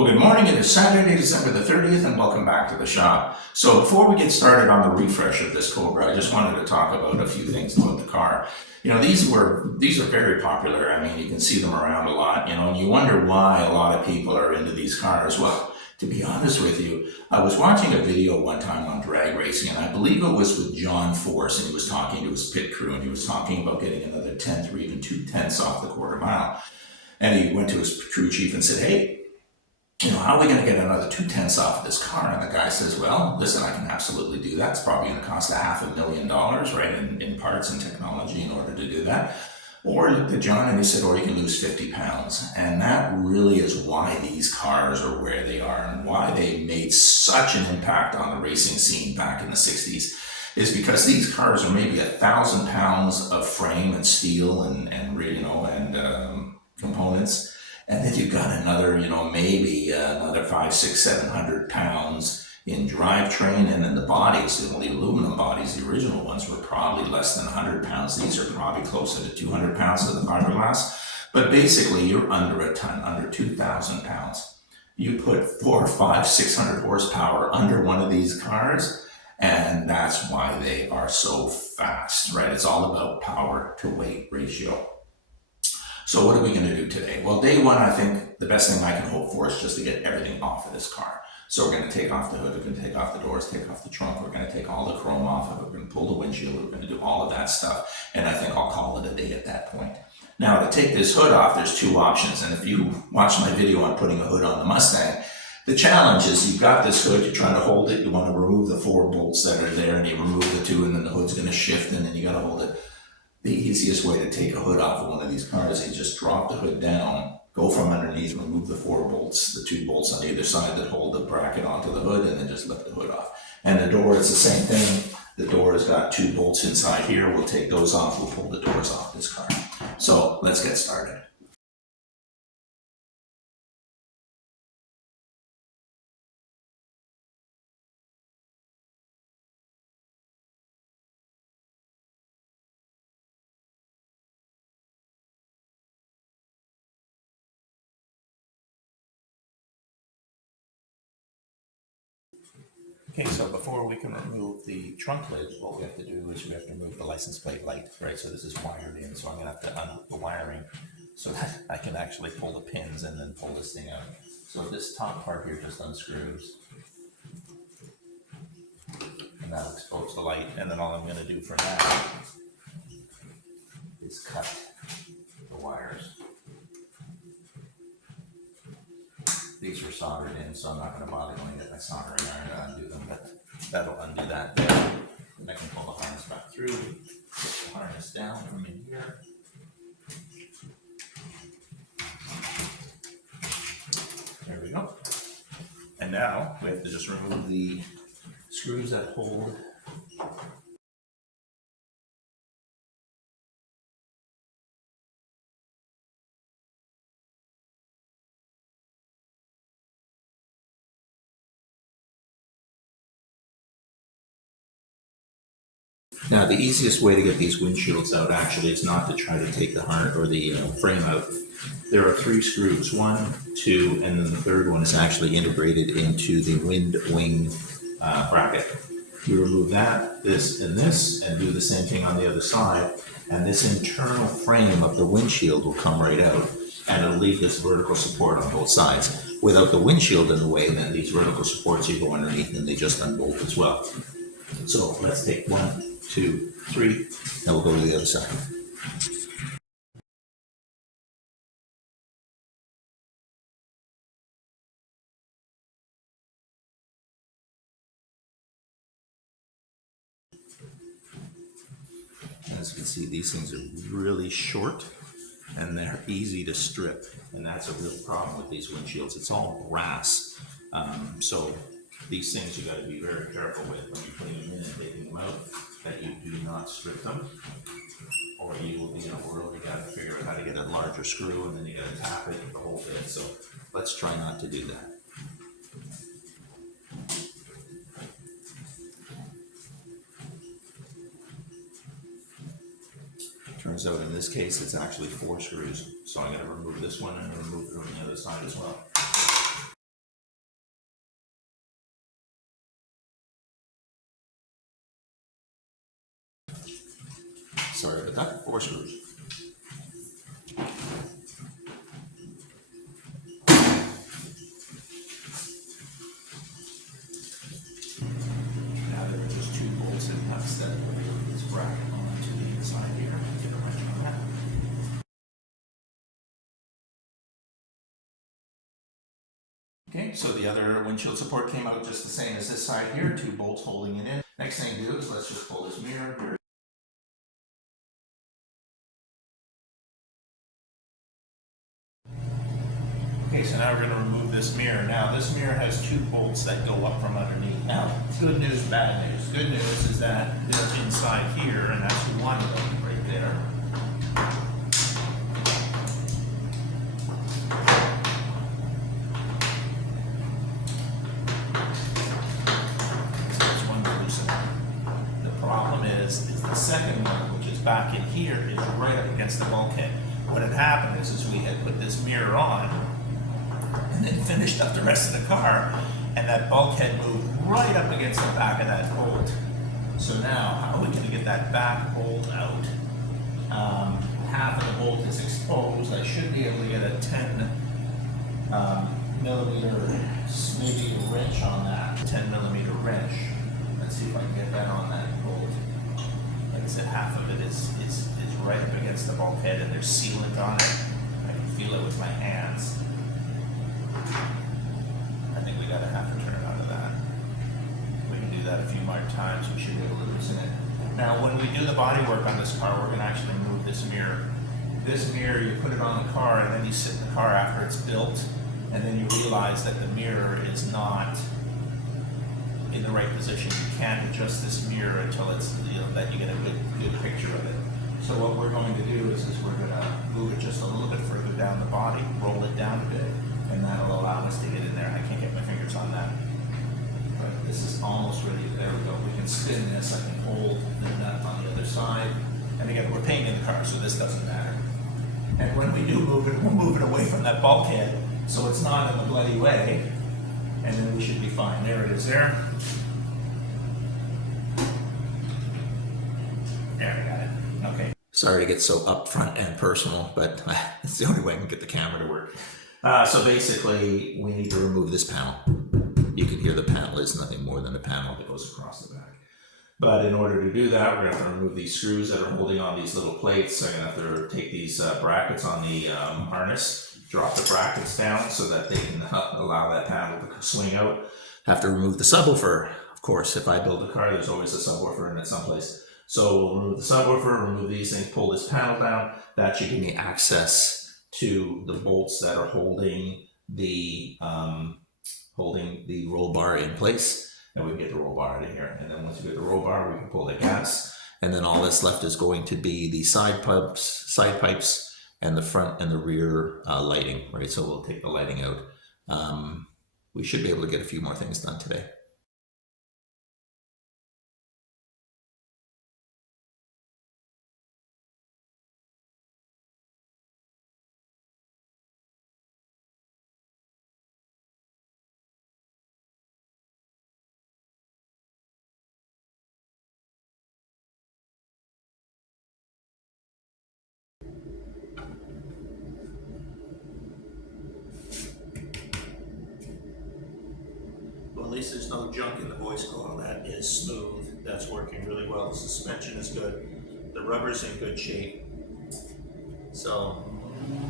Well, good morning. It is Saturday, December the 30th, and welcome back to the shop. So before we get started on the refresh of this Cobra, I just wanted to talk about a few things about the car. You know, these are very popular. I mean, you can see them around a lot, you know, and you wonder why a lot of people are into these cars. Well, to be honest with you, I was watching a video one time on drag racing, and I believe it was with John Force, and he was talking to his pit crew, and he was talking about getting another tenth or even 2/10 off the quarter mile. And he went to his crew chief and said, hey, you know, how are we going to get another 2/10 off of this car? And the guy says, well, listen, I can absolutely do that. It's probably going to cost $500,000, right, in parts and technology in order to do that. Or he looked at John and he said, or you can lose 50 pounds. And that really is why these cars are where they are and why they made such an impact on the racing scene back in the 60s, is because these cars are maybe 1,000 pounds of frame and steel and components. And then you've got another, maybe another 500, 600, 700 pounds in drivetrain, and then the bodies, the only aluminum bodies, the original ones were probably less than 100 pounds. These are probably closer to 200 pounds of the fiberglass. But basically, you're under a ton, under 2,000 pounds. You put 400, 500, 600 horsepower under one of these cars, and that's why they are so fast, right? It's all about power to weight ratio. So what are we going to do today? Well, day one, I think the best thing I can hope for is just to get everything off of this car. So we're going to take off the hood, we're going to take off the doors, take off the trunk, we're going to take all the chrome off of it, we're going to pull the windshield, we're going to do all of that stuff, and I think I'll call it a day at that point. Now, to take this hood off, there's two options, and if you watch my video on putting a hood on the Mustang, the challenge is you've got this hood, you're trying to hold it, you want to remove the 4 bolts that are there, and you remove the 2, and then the hood's going to shift, and then you got to hold it. The easiest way to take a hood off of one of these cars is just drop the hood down, go from underneath, remove the 4 bolts, the 2 bolts on either side that hold the bracket onto the hood, and then just lift the hood off. And the door, it's the same thing. The door has got 2 bolts inside here. We'll take those off. We'll pull the doors off this car. So let's get started. Okay, so before we can remove the trunk lid, what we have to do is we have to remove the license plate light, right? So this is wired in, so I'm gonna have to unhook the wiring so that I can actually pull the pins and then pull this thing out. So this top part here just unscrews, and that'll expose the light, and then all I'm gonna do for now is cut the wires. These are soldered in, so I'm not going to bother going to get my soldering iron to undo them, but that'll undo that there. And I can pull the harness back through, get the harness down from in here. There we go. And now we have to just remove the screws that hold . Now, the easiest way to get these windshields out actually is not to try to take the harness or the frame out. There are 3 screws, 1, 2, and then the third one is actually integrated into the wind wing bracket. You remove that, this, and do the same thing on the other side, and this internal frame of the windshield will come right out, and it'll leave this vertical support on both sides. Without the windshield in the way, then these vertical supports you go underneath and they just unbolt as well. So let's take 1, 2, 3, and we'll go to the other side. As you can see, these things are really short and they're easy to strip, and that's a real problem with these windshields. It's all brass, so these things you got to be very careful with when you're putting them in and taking them out, that you do not strip them, or you will be in a world you got to figure out how to get a larger screw, and then you got to tap it the whole bit. So let's try not to do that. Turns out in this case it's actually 4 screws, so I'm going to remove this one and remove it on the other side as well. sorry about that, 4 screws. Now there are just 2 bolts and nuts that will this bracket onto the inside here. Get a wrench on that. Okay, so the other windshield support came out just the same as this side here, 2 bolts holding it in. Next thing to do is let's just pull this mirror. Okay, so now we're going to remove this mirror. Now this mirror has 2 bolts that go up from underneath. Now, good news, bad news. Good news is that they're inside here, and that's one of them right there. So there's one loosened. The problem is the second one, which is back in here, is right up against the bulkhead. What had happened is we had put this mirror on, and then finished up the rest of the car, and that bulkhead moved right up against the back of that bolt. So now, how are we going to get that back bolt out? Half of the bolt is exposed. I should be able to get a 10 millimeter, maybe a wrench on that. 10 millimeter wrench. Let's see if I can get that on that bolt. Like I said, half of it is right up against the bulkhead, and there's sealant on it. I can feel it with my hands. I think we got a half a turn out of that. We can do that a few more times. We should be able to loosen it. Now, when we do the body work on this car, we're going to actually move this mirror. This mirror, you put it on the car, and then you sit in the car after it's built, and then you realize that the mirror is not in the right position. You can't adjust this mirror until it's, that you get a good picture of it. So what we're going to do is we're going to move it just a little bit further down the body, roll it down a bit, and that'll allow us to get in there. I can't get my fingers on that. But this is almost ready. There we go. We can spin this. I can hold the nut on the other side. And again, we're painting the car, so this doesn't matter. And when we do move it, we'll move it away from that bulkhead so it's not in the bloody way. And then we should be fine. There it is there. There, we got it. Okay. Sorry to get so upfront and personal, but it's the only way I can get the camera to work. So basically, we need to remove this panel. You can hear the panel is nothing more than a panel that goes across the back. But in order to do that, we're going to have to remove these screws that are holding on these little plates. I'm going to have to take these brackets on the harness, drop the brackets down so that they can allow that panel to swing out. Have to remove the subwoofer. Of course, if I build a car, there's always a subwoofer in it someplace. So we'll remove the subwoofer, remove these things, pull this panel down. That should give me access to the bolts that are holding the roll bar in place. And we can get the roll bar out of here. And then once we get the roll bar, we can pull the gas. And then all that's left is going to be the side pipes, and the front and the rear lighting, right? So we'll take the lighting out. We should be able to get a few more things done today. Well, at least there's no junk in the voice coil. That is smooth. That's working really well. The suspension is good. The rubber's in good shape. So,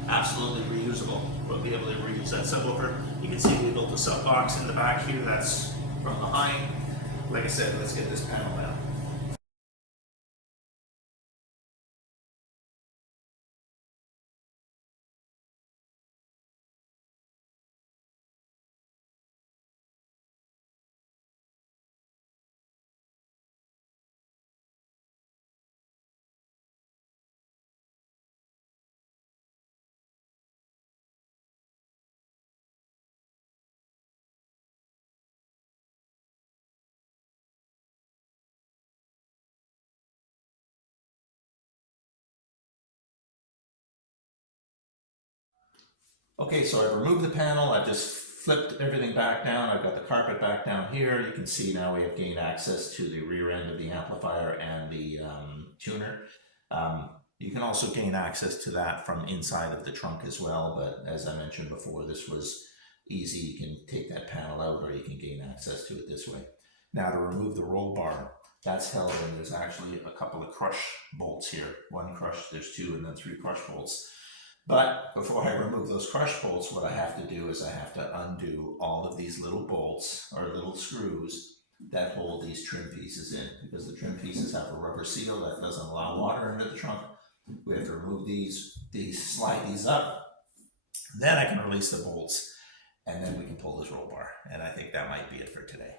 absolutely reusable. We'll be able to reuse that subwoofer. You can see we built a sub box in the back here. That's from behind. Like I said, let's get this panel down. Okay, so I've removed the panel. I've just flipped everything back down. I've got the carpet back down here. You can see now we have gained access to the rear end of the amplifier and the tuner. You can also gain access to that from inside of the trunk as well, but as I mentioned before, this was easy. You can take that panel out or you can gain access to it this way. Now to remove the roll bar, that's held in, there's actually a couple of crush bolts here. One crush, there's two and then three crush bolts. But before I remove those crush bolts, what I have to do is I have to undo all of these little bolts or little screws that hold these trim pieces in, because the trim pieces have a rubber seal that doesn't allow water into the trunk. We have to remove these, slide these up, then I can release the bolts, and then we can pull this roll bar. And I think that might be it for today.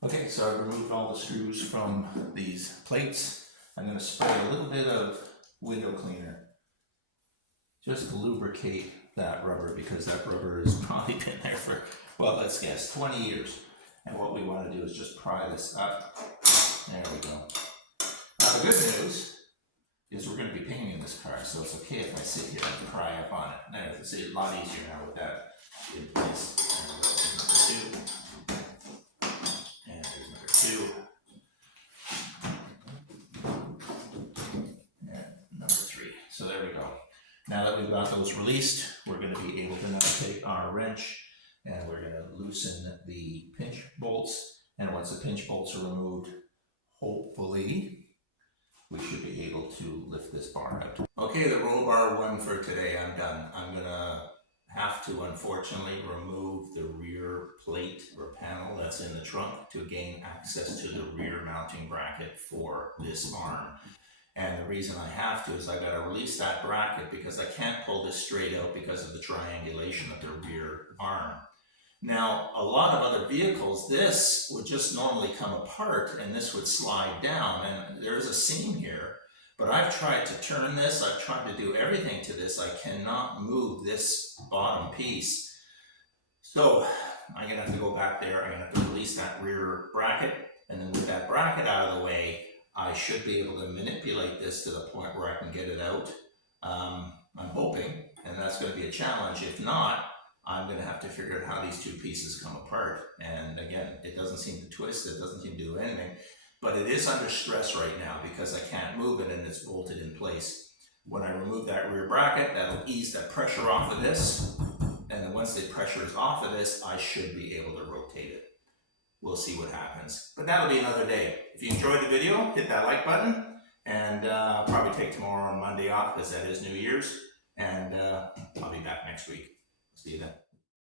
Okay, so I've removed all the screws from these plates. I'm going to spray a little bit of window cleaner just to lubricate that rubber, because that rubber has probably been there for, well, let's guess, 20 years. And what we want to do is just pry this up. There we go. Now the good news is we're going to be painting this car, so it's okay if I sit here and pry up on it. There, it's a lot easier now with that in place. And there's number two. And number three. So there we go. Now that we've got those released, we're going to be able to now take our wrench and we're going to loosen the pinch bolts. And once the pinch bolts are removed, hopefully, we should be able to lift this bar out. Okay, the roll bar one for today, I'm done. I'm going to have to, unfortunately, remove the rear plate or panel that's in the trunk to gain access to the rear mounting bracket for this arm. And the reason I have to is I got to release that bracket because I can't pull this straight out because of the triangulation of the rear arm. Now, a lot of other vehicles, this would just normally come apart and this would slide down, and there is a seam here, but I've tried to turn this, I've tried to do everything to this. I cannot move this bottom piece. So I'm gonna have to go back there, I'm gonna have to release that rear bracket, and then with that bracket out of the way, I should be able to manipulate this to the point where I can get it out. I'm hoping, and that's gonna be a challenge. If not, I'm going to have to figure out how these two pieces come apart. And again, it doesn't seem to twist, it doesn't seem to do anything, but it is under stress right now because I can't move it and it's bolted in place. When I remove that rear bracket, that'll ease that pressure off of this. And then once the pressure is off of this, I should be able to rotate it. We'll see what happens, but that'll be another day. If you enjoyed the video, hit that like button, and I'll probably take tomorrow and Monday off because that is New Year's, and I'll be back next week. See you then.